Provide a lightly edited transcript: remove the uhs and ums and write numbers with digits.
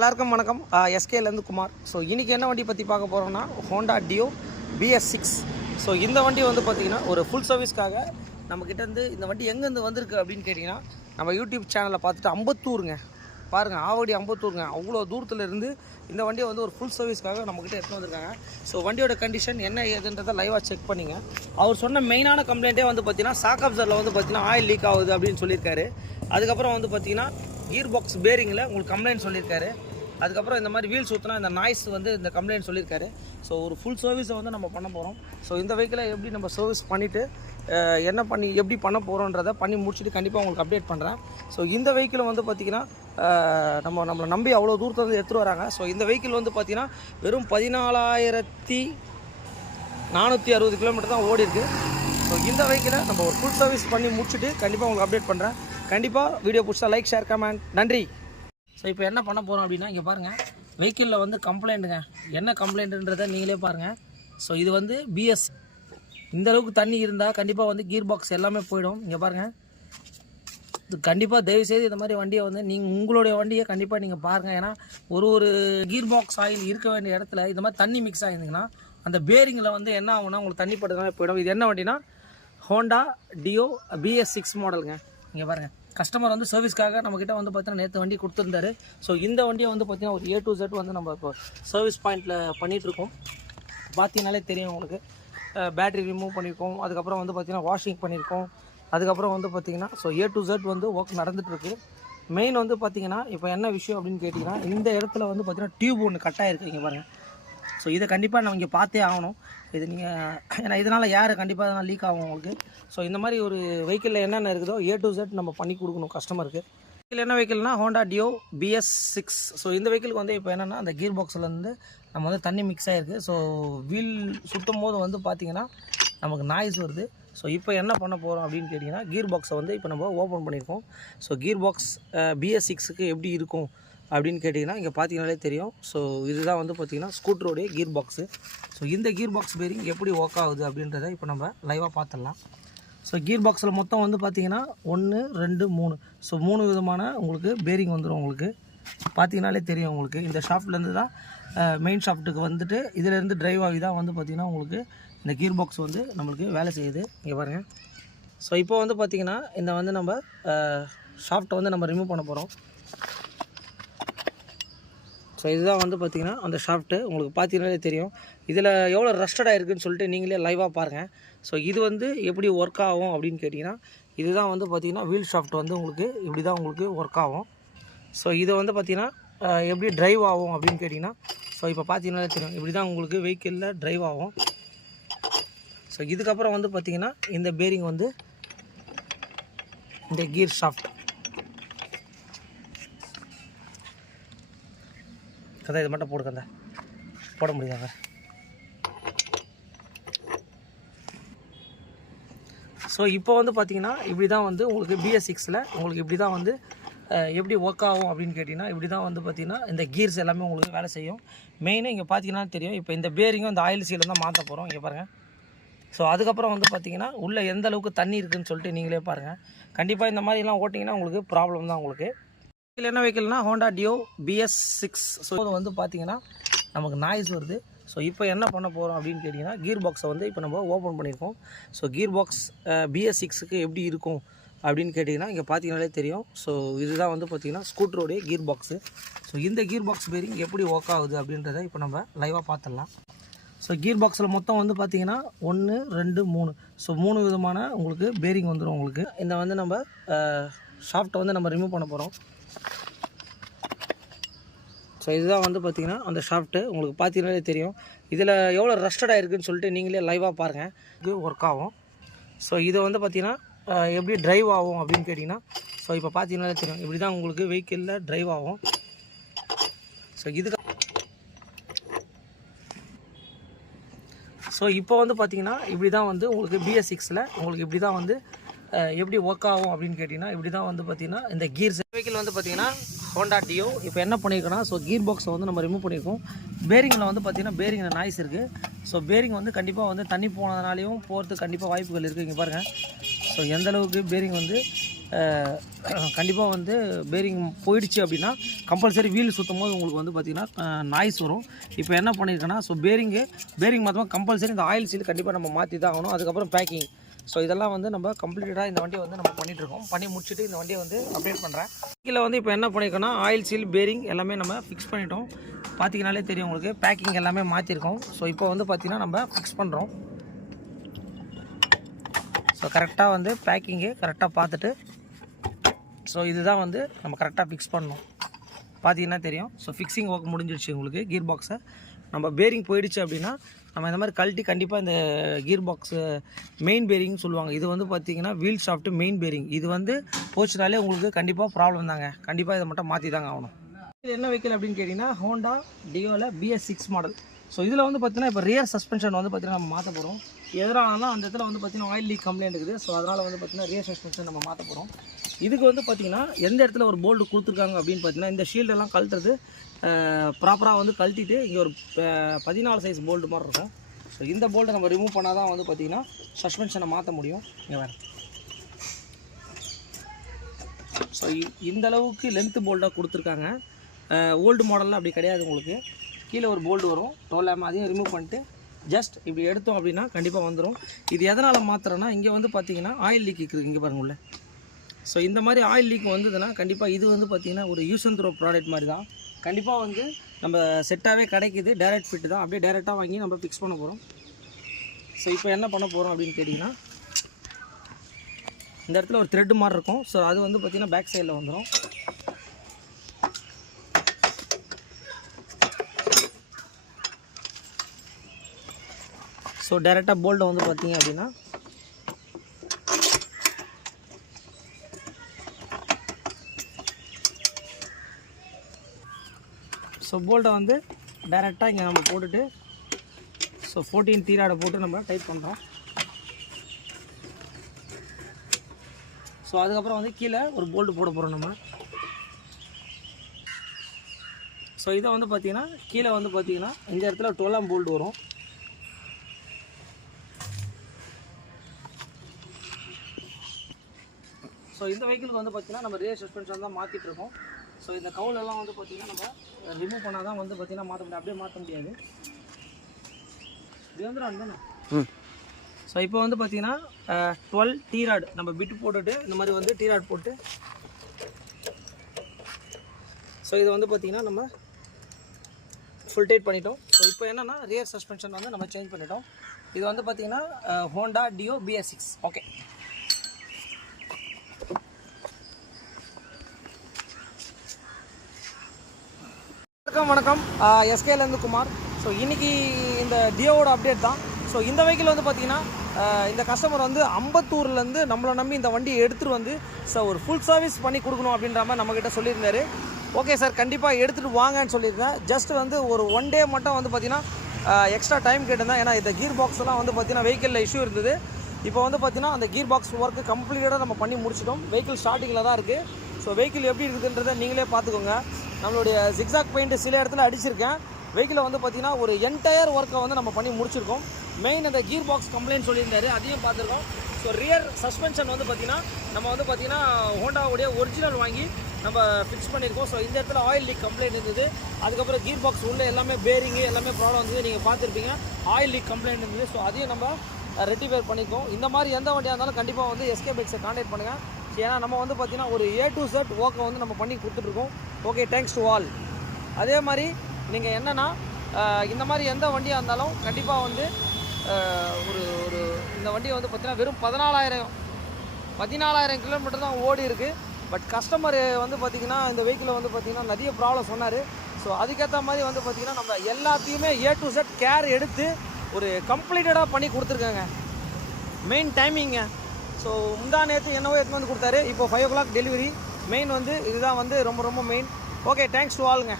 எல்லாருக்கும் வணக்கம். எஸ்கேலேருந்து குமார். ஸோ இன்றைக்கி என்ன வண்டி பற்றி பார்க்க போகிறோம்னா ஹோண்டா டியோ BS6. ஸோ இந்த வண்டி வந்து பார்த்திங்கன்னா ஒரு ஃபுல் சர்வீஸ்க்காக நம்மக்கிட்டேருந்து இந்த வண்டி எங்கேருந்து வந்திருக்கு அப்படின்னு கேட்டிங்கன்னா நம்ம யூடியூப் சேனலில் பார்த்துட்டு அம்பத்தூருங்க பாருங்கள், ஆவடி அம்பத்தூருங்க, அவ்வளோ தூரத்தில் இருந்து இந்த வண்டியை வந்து ஒரு ஃபுல் சர்வீஸ்க்காக நம்மக்கிட்ட எடுத்து வந்திருக்காங்க. ஸோ வண்டியோட கண்டிஷன் என்ன ஏதுன்றதை லைவாக செக் பண்ணிங்க. அவர் சொன்ன மெயினான கம்ப்ளைண்ட்டே வந்து பார்த்திங்கன்னா ஷாக் அப்சரில் வந்து பார்த்திங்கன்னா ஆயில் லீக் ஆகுது அப்படின்னு சொல்லியிருக்காரு. அதுக்கப்புறம் வந்து பார்த்திங்கன்னா கியர் பாக்ஸ் பேரிங்கில் உங்களுக்கு கம்ப்ளைண்ட் சொல்லியிருக்காரு. அதுக்கப்புறம் இந்த மாதிரி வீல் சுற்றினா இந்த நாய்ஸ் வந்து இந்த கம்ப்ளைண்ட் சொல்லியிருக்காரு. ஸோ ஒரு ஃபுல் சர்வீஸை வந்து நம்ம பண்ண போகிறோம். ஸோ இந்த வெஹிக்கிளை எப்படி நம்ம சர்வீஸ் பண்ணிவிட்டு என்ன பண்ணி எப்படி பண்ண போகிறோன்றதை பண்ணி முடிச்சுட்டு கண்டிப்பாக உங்களுக்கு அப்டேட் பண்ணுறேன். ஸோ இந்த வெஹிக்கிள் வந்து பார்த்திங்கன்னா நம்மளை நம்பி அவ்வளோ தூரத்தில் வந்து எடுத்துகிட்டு வராங்க. ஸோ இந்த வெஹிக்கிள் வந்து பார்த்திங்கன்னா வெறும் 14,460 கிலோமீட்டர் தான் ஓடி இருக்குது. ஸோ இந்த வெஹிக்கிளை நம்ம ஒரு ஃபுல் சர்வீஸ் பண்ணி முடிச்சுட்டு கண்டிப்பாக உங்களுக்கு அப்டேட் பண்ணுறேன். கண்டிப்பாக வீடியோ பிடிச்சா லைக், ஷேர், கமெண்ட். நன்றி. ஸோ இப்போ என்ன பண்ண போகிறோம் அப்படின்னா, இங்கே பாருங்கள், வெஹிக்கிளில் வந்து கம்ப்ளைண்ட்டுங்க. என்ன கம்ப்ளைண்ட்டுன்றதை நீங்களே பாருங்கள். ஸோ இது வந்து BS. இந்த அளவுக்கு தண்ணி இருந்தால் கண்டிப்பாக வந்து கியர் பாக்ஸ் எல்லாமே போயிடும். இங்கே பாருங்கள், இது கண்டிப்பாக தயவுசெய்து இந்த மாதிரி வண்டியை வந்து நீங்கள் உங்களுடைய வண்டியை கண்டிப்பாக நீங்கள் பாருங்கள். ஏன்னா ஒரு கியர் பாக்ஸ் ஆயில் இருக்க வேண்டிய இடத்துல இந்த மாதிரி தண்ணி மிக்ஸ் ஆகிருந்தீங்கன்னா அந்த பேரிங்கில் வந்து என்ன ஆகுனா உங்களுக்கு தண்ணி பட்டதுனால போயிடும். இது என்ன வண்டினா ஹோண்டா டியோ BS6 மாடலுங்க. இங்கே பாருங்கள், கஸ்டமர் வந்து சர்வீஸ்க்காக நம்மக்கிட்ட வந்து பார்த்தீங்கன்னா நேற்று வண்டி கொடுத்துருந்தாரு. ஸோ இந்த வண்டியை வந்து பார்த்திங்கன்னா ஒரு A to Z வந்து நம்ம இப்போ சர்வீஸ் பாயிண்ட்டில் பண்ணிகிட்ருக்கோம். பார்த்தீங்கனாலே தெரியும் உங்களுக்கு. பேட்ரி ரிமூவ் பண்ணியிருக்கோம். அதுக்கப்புறம் வந்து பார்த்திங்கன்னா வாஷிங் பண்ணியிருக்கோம். அதுக்கப்புறம் வந்து பார்த்திங்கன்னா ஸோ A to Z வந்து ஒர்க் நடந்துகிட்ருக்கு. மெயின் வந்து பார்த்திங்கன்னா இப்போ என்ன விஷயம் அப்படின்னு கேட்டிங்கன்னா, இந்த இடத்துல வந்து பார்த்திங்கன்னா டியூப் ஒன்று கட்டாயிருக்கு. இங்கே பாருங்கள். ஸோ இதை கண்டிப்பாக நம்ம இங்கே பார்த்தே ஆகணும். இது நீங்கள் ஏன்னா இதனால் ஏர் கண்டிப்பாக எதனால் லீக் ஆகும் உங்களுக்கு. ஸோ இந்த மாதிரி ஒரு வெஹிக்கிளில் என்னென்ன இருக்குதோ A to Z நம்ம பண்ணி கொடுக்கணும் கஸ்டமருக்கு. இதில் என்ன வெஹிக்கிள்னா ஹோண்டா டியோ BS6. ஸோ இந்த வெஹிக்கிளுக்கு வந்து இப்போ என்னென்னா அந்த கியர் பாக்ஸ்லேருந்து நம்ம வந்து தண்ணி மிக்ஸ் ஆகிருக்கு. ஸோ வீல் சுட்டும் போது வந்து பார்த்திங்கன்னா நமக்கு நாய்ஸ் வருது. ஸோ இப்போ என்ன பண்ண போகிறோம் அப்படின்னு கேட்டிங்கன்னா, கியர் பாக்ஸை வந்து இப்போ நம்ம ஓப்பன் பண்ணியிருக்கோம். ஸோ கியர் பாக்ஸ் BS6க்கு எப்படி இருக்கும் அப்படின்னு கேட்டிங்கன்னா இங்கே பார்த்தீங்கனாலே தெரியும். ஸோ இதுதான் வந்து பார்த்திங்கன்னா ஸ்கூட்டருடைய கியர் பாக்ஸு. ஸோ இந்த கியர் பாக்ஸ் பேரிங் எப்படி ஒர்க் ஆகுது அப்படின்றத இப்போ நம்ம லைவாக பார்த்துடலாம். ஸோ கியர் பாக்ஸில் மொத்தம் வந்து பார்த்திங்கன்னா 1, 2, 3. ஸோ 3 விதமான உங்களுக்கு பேரிங் வந்துடும். உங்களுக்கு பார்த்தீங்கனாலே தெரியும். உங்களுக்கு இந்த ஷாஃப்ட்லேருந்து தான் மெயின் ஷாஃப்ட்டுக்கு வந்துட்டு இதிலேருந்து ட்ரைவ் ஆகி தான் வந்து பார்த்திங்கன்னா உங்களுக்கு இந்த கியர் பாக்ஸ் வந்து நம்மளுக்கு வேலை செய்யுது. இங்கே பாருங்கள். ஸோ இப்போ வந்து பார்த்திங்கன்னா இந்த வந்து நம்ம ஷாஃப்ட்டை வந்து நம்ம ரிமூவ் பண்ண போகிறோம். ஸோ இதுதான் வந்து பார்த்திங்கன்னா அந்த ஷாஃப்ட்டு. உங்களுக்கு பார்த்தீங்கன்னாலே தெரியும். இதில் எவ்வளோ ரஸ்டடாக இருக்குதுன்னு சொல்லிட்டு நீங்களே லைவாக பாருங்கள். ஸோ இது வந்து எப்படி ஒர்க் ஆகும் அப்படின்னு கேட்டிங்கன்னா, இதுதான் வந்து பார்த்திங்கன்னா வீல் ஷாஃப்ட் வந்து உங்களுக்கு இப்படி தான் உங்களுக்கு ஒர்க் ஆகும். ஸோ இதை வந்து பார்த்திங்கன்னா எப்படி ட்ரைவ் ஆகும் அப்படின்னு கேட்டிங்கன்னா, ஸோ இப்போ பார்த்தீங்கன்னாலே தெரியும். இப்படி தான் உங்களுக்கு வெஹிக்கிளில் ட்ரைவ் ஆகும். ஸோ இதுக்கப்புறம் வந்து பார்த்திங்கன்னா இந்த பேரிங் வந்து இந்த கியர் ஷாஃப்ட் கதை இது மட்டும் போடுக்கந்த போட முடியாங்க. ஸோ இப்போ வந்து பார்த்திங்கன்னா இப்படி தான் வந்து உங்களுக்கு BS6ல் உங்களுக்கு இப்படி தான் வந்து எப்படி ஒர்க் ஆகும் அப்படின்னு கேட்டிங்கன்னா, இப்படி தான் வந்து பார்த்திங்கன்னா இந்த கீர்ஸ் எல்லாமே உங்களுக்கு வேலை செய்யும். மெயினாக இங்கே பார்த்தீங்கன்னா தெரியும். இப்போ இந்த பேரிங்கும் இந்த ஆயில் சீலும் தான் மாற்ற போகிறோம். இங்கே பாருங்கள். ஸோ அதுக்கப்புறம் வந்து பார்த்திங்கன்னா உள்ளே எந்த அளவுக்கு தண்ணி இருக்குதுன்னு சொல்லிட்டு நீங்களே பாருங்கள். கண்டிப்பாக இந்த மாதிரிலாம் ஓட்டிங்கன்னா உங்களுக்கு ப்ராப்ளம் தான் உங்களுக்கு. இதில் என்ன வெஹிக்கிள்னா ஹோண்டா டியோ BS6. ஸோ இது வந்து பார்த்திங்கன்னா நமக்கு நாய்ஸ் வருது. ஸோ இப்போ என்ன பண்ண போகிறோம் அப்படின்னு கேட்டிங்கன்னா, கியர் பாக்ஸை வந்து இப்போ நம்ம ஓப்பன் பண்ணியிருக்கோம். ஸோ கியர் பாக்ஸ் BS6க்கு எப்படி இருக்கும் அப்படின்னு கேட்டிங்கன்னா இங்கே பார்த்தீங்கனாலே தெரியும். ஸோ இதுதான் வந்து பார்த்திங்கன்னா ஸ்கூட்டருடைய கியர் பாக்ஸு. ஸோ இந்த கியர் பாக்ஸ் பேரிங் எப்படி ஒர்க் ஆகுது அப்படின்றத இப்போ நம்ம லைவாக பார்த்துடலாம். ஸோ கியர் பாக்ஸில் மொத்தம் வந்து பார்த்திங்கன்னா 1, 2, 3. ஸோ 3 விதமான உங்களுக்கு பேரிங் வந்துடும். உங்களுக்கு இந்த வந்து நம்ம ஷாஃப்ட்டை வந்து நம்ம ரிமூவ் பண்ண போகிறோம். ஸோ இதுதான் வந்து பார்த்திங்கன்னா அந்த ஷாஃப்ட்டு. உங்களுக்கு பார்த்தீங்கன்னாலே தெரியும். இதில் எவ்வளோ ரஸ்டடாக இருக்குதுன்னு சொல்லிட்டு நீங்களே லைவாக பாருங்கள். இது ஒர்க் ஆகும். ஸோ இதை வந்து பார்த்திங்கன்னா எப்படி ட்ரைவ் ஆகும் அப்படின்னு கேட்டிங்கன்னா, ஸோ இப்போ பார்த்தீங்கன்னாலே தெரியும். இப்படி தான் உங்களுக்கு வெஹிக்கிளில் ட்ரைவ் ஆகும். ஸோ இதுக்கு ஸோ இப்போ வந்து பார்த்திங்கன்னா இப்படி தான் வந்து உங்களுக்கு BS6ல் உங்களுக்கு இப்படி தான் வந்து எப்படி ஒர்க் ஆகும் அப்படின்னு கேட்டிங்கன்னா, இப்படி தான் வந்து பார்த்திங்கன்னா இந்த கீர்ஸ் வெஹிக்கிள் வந்து பார்த்திங்கன்னா ஹோண்டா டியோ. இப்போ என்ன பண்ணியிருக்கோன்னா, ஸோ கீர் பாக்ஸை வந்து நம்ம ரிமூவ் பண்ணியிருக்கோம். பேரிங்கில் வந்து பார்த்திங்கன்னா பேரிங்கில் நாய்ஸ் இருக்குது. ஸோ பேரிங் வந்து கண்டிப்பாக வந்து தண்ணி போனதுனாலையும் போகிறதுக்கு கண்டிப்பாக வாய்ப்புகள் இருக்குது. இங்கே பாருங்கள். ஸோ எந்தளவுக்கு பேரிங் வந்து கண்டிப்பாக வந்து பேரிங் போயிடுச்சு அப்படின்னா கம்பல்சரி வீல் சுற்றும் போது உங்களுக்கு வந்து பார்த்திங்கன்னா நாய்ஸ் வரும். இப்போ என்ன பண்ணியிருக்கேன்னா ஸோ பேரிங் மாற்றமாக கம்பல்சரி இந்த ஆயில் சீல் கண்டிப்பாக நம்ம மாற்றி தான் ஆகணும். அதுக்கப்புறம் பேக்கிங். ஸோ இதெல்லாம் வந்து நம்ம கம்ப்ளீட்டடாக இந்த வண்டியை வந்து நம்ம பண்ணிகிட்ருக்கோம். பண்ணி முடிச்சுட்டு இந்த வண்டியை வந்து அப்டேட் பண்ணுறேன். கீழே வந்து இப்போ என்ன பண்ணியிருக்கோன்னா ஆயில் சீல் பேரிங் எல்லாமே நம்ம ஃபிக்ஸ் பண்ணிட்டோம். பார்த்தீங்கனாலே தெரியும் உங்களுக்கு, பேக்கிங் எல்லாமே மாற்றிருக்கோம். ஸோ இப்போ வந்து பார்த்திங்கன்னா நம்ம ஃபிக்ஸ் பண்ணுறோம். ஸோ கரெக்டாக வந்து பேக்கிங்கு கரெக்டாக பார்த்துட்டு ஸோ இதுதான் வந்து நம்ம கரெக்டாக ஃபிக்ஸ் பண்ணணும். பார்த்தீங்கன்னா தெரியும். ஸோ ஃபிக்ஸிங் ஒர்க் முடிஞ்சிடுச்சு உங்களுக்கு. கீர் பாக்ஸை நம்ம பேரிங் போயிடுச்சு அப்படின்னா நம்ம இந்த மாதிரி கழட்டி கண்டிப்பாக இந்த கீர் பாக்ஸு மெயின் பேரிங்னு சொல்லுவாங்க. இது வந்து பார்த்திங்கன்னா வீல் ஷாஃப்ட்டு மெயின் பேரிங். இது வந்து போச்சுனாலே உங்களுக்கு கண்டிப்பாக ப்ராப்ளம் தாங்க. கண்டிப்பாக இதை மட்டும் மாற்றி தாங்க ஆகணும். இது என்ன வெஹிக்கிள் அப்படின்னு கேட்டிங்கன்னா ஹோண்டா டியோவில் BS6 மாடல். ஸோ இதில் வந்து பார்த்திங்கன்னா இப்போ ரியர் சஸ்பென்ஷன் வந்து பார்த்திங்கன்னா நம்ம மாற்ற போகிறோம். எதனாலனா அந்த இடத்துல வந்து பார்த்திங்கன்னா ஆயில் லீக் கம்ப்ளைண்ட் இருக்குது. ஸோ அதனால் வந்து பார்த்திங்கன்னா ரியர் சஸ்பென்ஷன் நம்ம மாற்ற போகிறோம். இதுக்கு வந்து பார்த்திங்கன்னா எந்த இடத்துல ஒரு போல்டு கொடுத்துருக்காங்க அப்படின்னு பார்த்திங்கன்னா இந்த ஷீல்டெல்லாம் கழட்டுறது ப்ராப்பராக வந்து கழட்டிட்டு இங்கே ஒரு 14 சைஸ் போல்டு மாதிரி இருக்கும். ஸோ இந்த போல்ட்டை நம்ம ரிமூவ் பண்ணால் தான் வந்து பார்த்திங்கன்னா சஸ்பென்ஷனை மாற்ற முடியும். இங்கே வேறு ஸோ இந்த அளவுக்கு லென்த்து போல்டாக கொடுத்துருக்காங்க. ஓல்டு மாடலில் அப்படி கிடையாது. உங்களுக்கு கீழே ஒரு போல்டு வரும், டோலாமல் அதையும் ரிமூவ் பண்ணிட்டு ஜஸ்ட் இப்படி எடுத்தோம் அப்படின்னா கண்டிப்பாக வந்துடும். இது எதனால் மாற்றுறோன்னா இங்கே வந்து பார்த்திங்கன்னா ஆயில் லீக் இருக்குது. இங்கே பாருங்க உள்ள. ஸோ இந்த மாதிரி ஆயில் லீக் வந்ததுன்னா கண்டிப்பாக இது வந்து பார்த்திங்கன்னா ஒரு யூஸ் அண்ட் த்ரோ ப்ராடக்ட் மாதிரி தான். கண்டிப்பாக வந்து நம்ம செட்டாகவே கிடைக்கிது. டைரக்ட் ஃபிட்டு தான். அப்படியே டைரெக்டாக வாங்கி நம்ம ஃபிக்ஸ் பண்ண போகிறோம். ஸோ இப்போ என்ன பண்ண போகிறோம் அப்படின்னு கேட்டிங்கன்னா இந்த இடத்துல ஒரு த்ரெட்டு மாதிரி இருக்கும். ஸோ அது வந்து பார்த்திங்கன்னா பேக் சைடில் வந்துடும். ஸோ டைரெக்டாக போல்ட்டை வந்து பார்த்திங்க அப்படின்னா ஸோ போல்ட்டை வந்து டைரெக்டாக இங்கே நம்ம போட்டுட்டு ஸோ 14 தீராடை போட்டு நம்ம டைட் பண்ணுறோம். ஸோ அதுக்கப்புறம் வந்து கீழே ஒரு போல்ட்டு போட போகிறோம் நம்ம. ஸோ இதை வந்து பார்த்திங்கன்னா கீழே வந்து பார்த்திங்கன்னா இந்த இடத்துல 12 போல்ட் வரும். ஸோ இந்த வெஹிக்கிளுக்கு வந்து பார்த்திங்கன்னா நம்ம ரியர் சஸ்பென்ஷன் தான் மாற்றிட்டுருக்கோம். ஸோ இந்த கவுலெல்லாம் வந்து பார்த்திங்கன்னா நம்ம ரிமூவ் பண்ணால் தான் வந்து பார்த்திங்கன்னா மாற்ற முடியாது. அப்படியே மாற்ற முடியாது. இது வந்து தானே. ஸோ இப்போ வந்து பார்த்திங்கன்னா 12 டீராட் நம்ம பிட்டு போட்டுட்டு இந்த மாதிரி வந்து டீராட் போட்டு ஸோ இதை வந்து பார்த்திங்கன்னா நம்ம ஃபுல் டைட் பண்ணிட்டோம். ஸோ இப்போ என்னென்னா ரியர் சஸ்பென்ஷன் வந்து நம்ம சேஞ்ச் பண்ணிட்டோம். இது வந்து பார்த்திங்கன்னா ஹோண்டா டியோ BS6. ஓகே. வணக்கம், எஸ்கேலேருந்து குமார். ஸோ இன்றைக்கி இந்த டியோவோட அப்டேட் தான். ஸோ இந்த வெஹிக்கிள் வந்து பார்த்திங்கன்னா இந்த கஸ்டமர் வந்து அம்பத்தூர்லேருந்து நம்மளை நம்பி இந்த வண்டியை எடுத்துகிட்டு வந்து ஸோ ஒரு ஃபுல் சர்வீஸ் பண்ணி கொடுக்கணும் அப்படின்ற மாதிரி நம்மக்கிட்ட சொல்லியிருந்தாரு. ஓகே சார், கண்டிப்பாக எடுத்துகிட்டு வாங்கன்னு சொல்லியிருந்தேன். ஜஸ்ட் வந்து ஒரு 1 டே மட்டும் வந்து பார்த்திங்கன்னா எக்ஸ்ட்ரா டைம் கேட்டிருந்தேன். ஏன்னா இந்த கீர் பாக்ஸ்லாம் வந்து பார்த்திங்கன்னா வெஹிக்கிளில் இஷ்யூ இருந்தது. இப்போ வந்து பார்த்திங்கன்னா அந்த கீர் பாக்ஸ் ஒர்க்கு கம்ப்ளீட்டாக நம்ம பண்ணி முடிச்சிட்டோம். வெஹிக்கிள் ஸ்டார்டிங்கில் தான் இருக்குது. ஸோ வெஹிக்கிள் எப்படி இருக்குதுன்றதை நீங்களே பார்த்துக்கோங்க. நம்மளுடைய ஜிக்ஸாக் பெயிண்ட் சில இடத்துல அடிச்சிருக்கேன். வெஹிக்கிளை வந்து பார்த்திங்கன்னா ஒரு என்டையர் ஒர்க்கை வந்து நம்ம பண்ணி முடிச்சிருக்கோம். மெயின் அந்த கீர் பாக்ஸ் கம்ப்ளைண்ட் சொல்லியிருந்தாரு, அதையும் பார்த்துருக்கோம். ஸோ ரியர் சஸ்பென்ஷன் வந்து பார்த்திங்கன்னா நம்ம வந்து பார்த்திங்கன்னா ஹோண்டாவுடைய ஒரிஜினல் வாங்கி நம்ம ஃபிக்ஸ் பண்ணியிருக்கோம். ஸோ இந்த இடத்துல ஆயில் லீக் கம்ப்ளைண்ட் இருந்தது. அதுக்கப்புறம் கீர் பாக்ஸ் உள்ள எல்லாமே பேரிங்கு எல்லாமே ப்ராப்ளம் இருந்தது. நீங்கள் பார்த்துருப்பீங்க, ஆயில் லீக் கம்ப்ளைண்ட் இருந்தது. ஸோ அதையும் நம்ம ரெட்டிஃபை பண்ணிக்கோம். இந்த மாதிரி எந்த வண்டியாக இருந்தாலும் கண்டிப்பாக வந்து எஸ்கே பைக்ஸை கான்டாக்ட் பண்ணுங்கள். ஏன்னா நம்ம வந்து பார்த்திங்கன்னா ஒரு A to Z ஒர்க்கை வந்து நம்ம பண்ணி கொடுத்துட்ருக்கோம். Okay, thanks to all. அதே மாதிரி நீங்கள் என்னென்னா இந்த மாதிரி எந்த வண்டியாக இருந்தாலும் கண்டிப்பாக வந்து ஒரு இந்த வண்டியை வந்து பார்த்திங்கன்னா வெறும் 14,000 கிலோமீட்டர் தான் ஓடி இருக்குது. பட் கஸ்டமர் வந்து பார்த்திங்கன்னா இந்த வெஹிக்கிளை வந்து பார்த்திங்கன்னா நிறைய ப்ராப்ளம் சொன்னார். ஸோ அதுக்கேற்ற மாதிரி வந்து பார்த்திங்கன்னா நம்ம எல்லாத்தையுமே A to Z கேர் எடுத்து ஒரு கம்ப்ளீட்டடாக பண்ணி கொடுத்துருக்காங்க. மெயின் டைமிங்க. ஸோ முந்தா நேற்று என்னவோ எடுத்து வந்து கொடுத்தாரு. இப்போ 5 o'clock டெலிவரி. மெயின் வந்து இதுதான் வந்து ரொம்ப ரொம்ப மெயின். ஓகே, தேங்க்ஸ் டு ஆளுங்க.